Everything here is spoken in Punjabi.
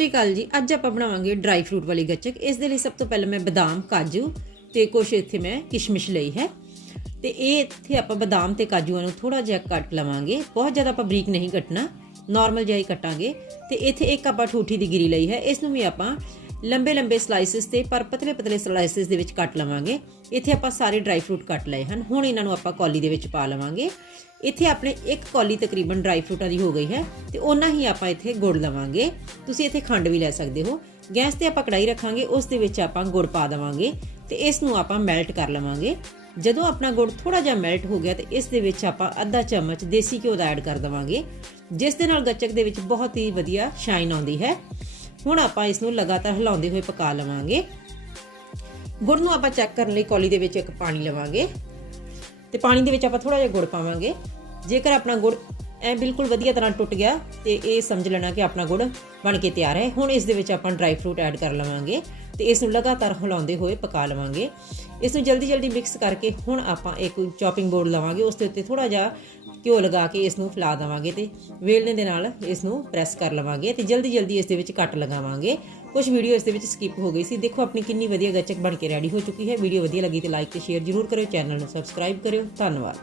ਸ਼੍ਰੀ ਅਕਾਲ ਜੀ। ਅੱਜ ਆਪਾਂ ਬਣਾਵਾਂਗੇ ਡਰਾਈ ਫਰੂਟ ਵਾਲੀ ਗੱਚਕ। ਇਸ ਦੇ ਲਈ ਸਭ ਤੋਂ ਪਹਿਲਾਂ ਮੈਂ ਬਦਾਮ, ਕਾਜੂ ਤੇ ਕੁਛ ਇੱਥੇ ਮੈਂ ਕਿਸ਼ਮਿਸ਼ ਲਈ ਹੈ। ਤੇ ਇਹ ਇੱਥੇ ਆਪਾਂ ਬਦਾਮ ਤੇ ਕਾਜੂਆਂ ਨੂੰ ਥੋੜਾ ਜਿਹਾ ਕੱਟ ਲਵਾਂਗੇ। ਬਹੁਤ ਜ਼ਿਆਦਾ ਆਪਾਂ ਬਰੀਕ ਨਹੀਂ ਕੱਟਣਾ ਨਾਰਮਲ ਜਿਹਾ ਹੀ ਕੱਟਾਂਗੇ। ਤੇ ਇੱਥੇ ਇੱਕ ਆਪਾਂ ਠੂਠੀ ਦੀ ਗਿਰੀ ਲਈ ਹੈ। ਇਸ ਨੂੰ ਵੀ ਆਪਾਂ ਲੰਬੇ ਲੰਬੇ ਸਲਾਈਸਿਸ ਤੇ ਪਰ ਪਤਲੇ ਪਤਲੇ ਸਲਾਈਸਿਸ ਦੇ ਵਿੱਚ ਕੱਟ ਲਵਾਂਗੇ। ਇੱਥੇ ਆਪਾਂ ਸਾਰੇ ਡਰਾਈ ਫਰੂਟ ਕੱਟ ਲਏ ਹਨ। ਹੁਣ ਇਹਨਾਂ ਨੂੰ ਆਪਾਂ ਕੌਲੀ ਦੇ ਵਿੱਚ ਪਾ ਲਵਾਂਗੇ। ਇੱਥੇ ਆਪਣੇ ਇੱਕ ਕੌਲੀ ਤਕਰੀਬਨ ਡਰਾਈ ਫਰੂਟਾਂ ਦੀ ਹੋ ਗਈ ਹੈ ਤੇ ਉਹਨਾਂ ਹੀ ਆਪਾਂ ਇੱਥੇ ਗੁੜ ਲਵਾਂਗੇ। ਤੁਸੀਂ ਇੱਥੇ ਖੰਡ ਵੀ ਲੈ ਸਕਦੇ ਹੋ। ਗੈਸ ਤੇ ਆਪਾਂ ਕੜਾਈ ਰੱਖਾਂਗੇ, ਉਸ ਦੇ ਵਿੱਚ ਆਪਾਂ ਗੁੜ ਪਾ ਦੇਵਾਂਗੇ ਤੇ ਇਸ ਨੂੰ ਆਪਾਂ ਮੈਲਟ ਕਰ ਲਵਾਂਗੇ। ਜਦੋਂ ਆਪਣਾ ਗੁੜ ਥੋੜਾ ਜਿਹਾ ਮੈਲਟ ਹੋ ਗਿਆ ਤੇ ਇਸ ਦੇ ਵਿੱਚ ਆਪਾਂ ਅੱਧਾ ਚਮਚ ਦੇਸੀ ਘਿਓ ਦਾ ਐਡ ਕਰ ਦੇਵਾਂਗੇ। ਜਿਸ ਦੇ ਨਾਲ ਗੱਚਕ ਦੇ ਵਿੱਚ ਬਹੁਤ ਹੀ ਵਧੀਆ ਸ਼ਾਈਨ ਆਉਂਦੀ ਹੈ। ਹੁਣ ਆਪਾਂ ਇਸ ਨੂੰ ਲਗਾਤਾਰ ਹਿਲਾਉਂਦੇ ਹੋਏ ਪਕਾ ਲਵਾਂਗੇ। ਗੁੜ ਨੂੰ ਆਪਾਂ ਚੈੱਕ ਕਰਨ ਲਈ ਕੌਲੀ ਦੇ ਵਿੱਚ ਇੱਕ ਪਾਣੀ ਲਵਾਂਗੇ। ਤੇ ਪਾਣੀ ਦੇ ਵਿੱਚ ਆਪਾਂ ਥੋੜਾ ਜਿਹਾ ਗੁੜ ਪਾਵਾਂਗੇ। ਜੇਕਰ ਆਪਣਾ ਗੁੜ ਐ ਬਿਲਕੁਲ ਵਧੀਆ ਤਰ੍ਹਾਂ ਟੁੱਟ ਗਿਆ ਤੇ ਇਹ ਸਮਝ ਲੈਣਾ ਕਿ ਆਪਣਾ ਗੁੜ ਬਣ ਕੇ ਤਿਆਰ ਹੈ। ਹੁਣ ਇਸ ਦੇ ਵਿੱਚ ਆਪਾਂ ਡਰਾਈ ਫਰੂਟ ਐਡ ਕਰ ਲਵਾਂਗੇ ਤੇ ਇਸ ਨੂੰ ਲਗਾਤਾਰ ਹਿਲਾਉਂਦੇ ਹੋਏ ਪਕਾ ਲਵਾਂਗੇ। ਇਸ ਨੂੰ ਜਲਦੀ ਜਲਦੀ ਮਿਕਸ ਕਰਕੇ ਹੁਣ ਆਪਾਂ ਇੱਕ ਚੌਪਿੰਗ ਬੋਰਡ ਲਵਾਂਗੇ, ਉਸ ਦੇ ਉੱਤੇ ਥੋੜਾ ਜਿਹਾ ਘਿਓ ਲਗਾ ਕੇ ਇਸ ਨੂੰ ਫੈਲਾ ਦੇਵਾਂਗੇ ਤੇ ਵੇਲਣੇ ਦੇ ਨਾਲ ਇਸ ਨੂੰ ਪ੍ਰੈਸ ਕਰ ਲਵਾਂਗੇ ਤੇ ਜਲਦੀ ਜਲਦੀ ਇਸ ਦੇ ਵਿੱਚ ਕੱਟ ਲਗਾਵਾਂਗੇ। ਕੁਝ ਵੀਡੀਓ ਇਸ ਦੇ ਵਿੱਚ ਸਕਿਪ ਹੋ ਗਈ ਸੀ। ਦੇਖੋ ਆਪਣੀ ਕਿੰਨੀ ਵਧੀਆ ਗੱਚਕ ਬਣ ਕੇ ਰੈਡੀ ਹੋ ਚੁੱਕੀ ਹੈ। ਵੀਡੀਓ ਵਧੀਆ ਲੱਗੀ ਤੇ ਲਾਈਕ ਤੇ ਸ਼ੇਅਰ ਜ਼ਰੂਰ ਕਰਿਓ ਚੈਨਲ ਨੂੰ ਸਬਸਕ੍ਰਾਈਬ ਕਰਿਓ। ਧੰਨਵਾਦ।